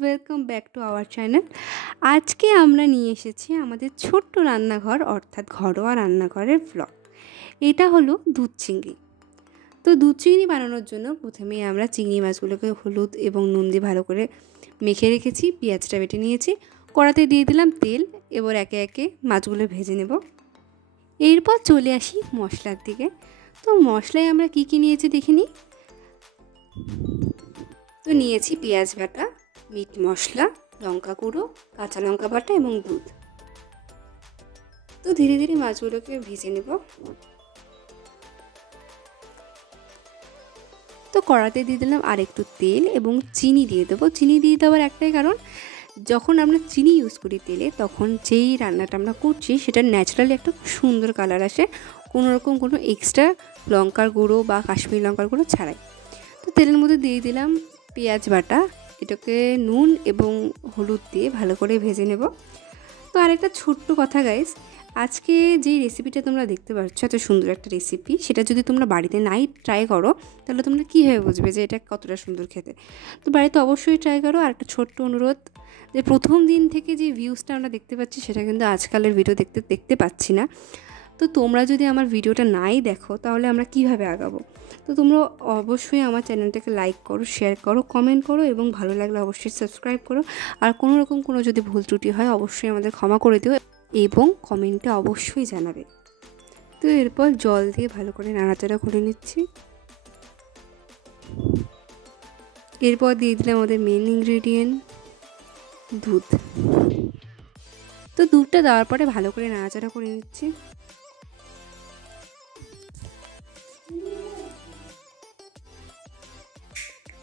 Welcome back to our channel. আজকে আমরা নিয়ে এসেছি আমাদের ছোট্ট রান্নাঘর অর্থাৎ ঘরোয়া রান্নাঘরের ব্লগ। এটা হলো দুধ চিংড়ি। তো দুধ চিংড়ি বানানোর জন্য প্রথমেই আমরা চিংড়ি মাছগুলোকে হলুদ এবং নুন দিয়ে ভালো করে মেখে রেখেছি। পেঁয়াজটা বেটে নিয়েছি, কড়াতে দিয়ে দিলাম তেল। এবার একে একে মাছগুলো ভেজে নেব। এরপর চলে আসি মশলার দিকে। তো মশলায় আমরা কি কি নিয়েছি দেখে নিই। তো নিয়েছি পেঁয়াজ বাটা, মিট মশলা, লঙ্কা গুঁড়ো, কাঁচা লঙ্কা বাটা এবং দুধ। তো ধীরে ধীরে মাছগুলোকে ভেজে নেব। তো কড়াতে দিয়ে দিলাম আর একটু তেল এবং চিনি দিয়ে দেবো। চিনি দিয়ে দেওয়ার একটাই কারণ, যখন আমরা চিনি ইউজ করি তেলে, তখন যেই রান্নাটা আমরা করছি সেটা ন্যাচারালি একটা সুন্দর কালার আসে, কোনোরকম কোনো এক্সট্রা লঙ্কার গুঁড়ো বা কাশ্মীরি লঙ্কার গুঁড়ো ছাড়াই। তো তেলের মধ্যে দিয়ে দিলাম পেঁয়াজ বাটা। এটাকে নুন এবং হলুদ দিয়ে ভালো করে ভেজে নেব। তো আরেকটা ছোট্ট কথা গাইস, আজকে যেই রেসিপিটা তোমরা দেখতে পাচ্ছ, এত সুন্দর একটা রেসিপি, সেটা যদি তোমরা বাড়িতে নাই ট্রাই করো তাহলে তোমরা কীভাবে বুঝবে যে এটা কতটা সুন্দর খেতে। তো বাড়িতে অবশ্যই ট্রাই করো। আর একটা ছোট্ট অনুরোধ, যে প্রথম দিন থেকে যে ভিউজটা আমরা দেখতে পাচ্ছি সেটা কিন্তু আজকালের ভিডিও দেখতে পাচ্ছি না। তো তোমরা যদি আমার ভিডিওটা নাই দেখো তাহলে আমরা কিভাবে আগাবো। তো তোমরা অবশ্যই আমার চ্যানেলটাকে লাইক করো, শেয়ার করো, কমেন্ট করো এবং ভালো লাগলে অবশ্যই সাবস্ক্রাইব করো। আর কোনো রকম কোনো যদি ভুল ত্রুটি হয় অবশ্যই আমাদের ক্ষমা করে দিও এবং কমেন্টে অবশ্যই জানাবে। তো এরপর জল দিয়ে ভালো করে নাড়াচাড়া করে নিচ্ছি। এরপর দিয়ে দিলাম আমাদের মেন ইনগ্রেডিয়েন্ট দুধ। তো দুধটা দেওয়ার পরে ভালো করে নাড়াচাড়া করে নিচ্ছি।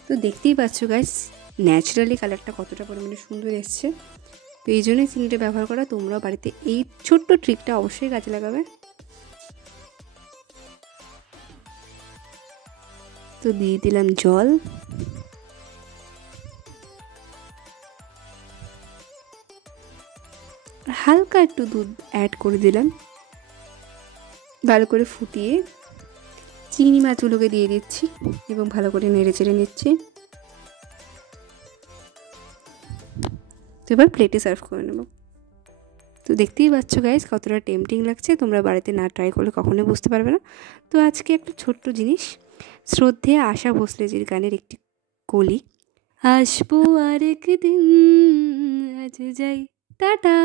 তো দেখতেই পাচ্ছ গাইস, ন্যাচারালি কালারটা কতটা পরিমাণে সুন্দর এসছে। তো এই জন্যই চিনিটা ব্যবহার করা। তোমরাও বাড়িতে এই ছোট্ট ট্রিকটা অবশ্যই কাজে লাগাবে। তো দিয়ে দিলাম জল। হালকা একটু দুধ অ্যাড করে দিলাম। ভালো করে ফুটিয়ে চিংড়ি মাছগুলোকে দিয়ে দিচ্ছি এবং ভালো করে নেড়ে চেড়ে নিচ্ছি। তো এবার প্লেটে সার্ভ করে নেব। তো দেখতেই পাচ্ছ গাইস কতটা টেম্পটিং লাগছে। তোমরা বাড়িতে না ট্রাই করলে কখনোই বুঝতে পারবে না। তো আজকে একটা ছোট্ট জিনিস, শ্রদ্ধেয়া আশা ভোসলেজির গানের একটি কলি, আসবো আরেক দিন, আজ যাই, টাটা।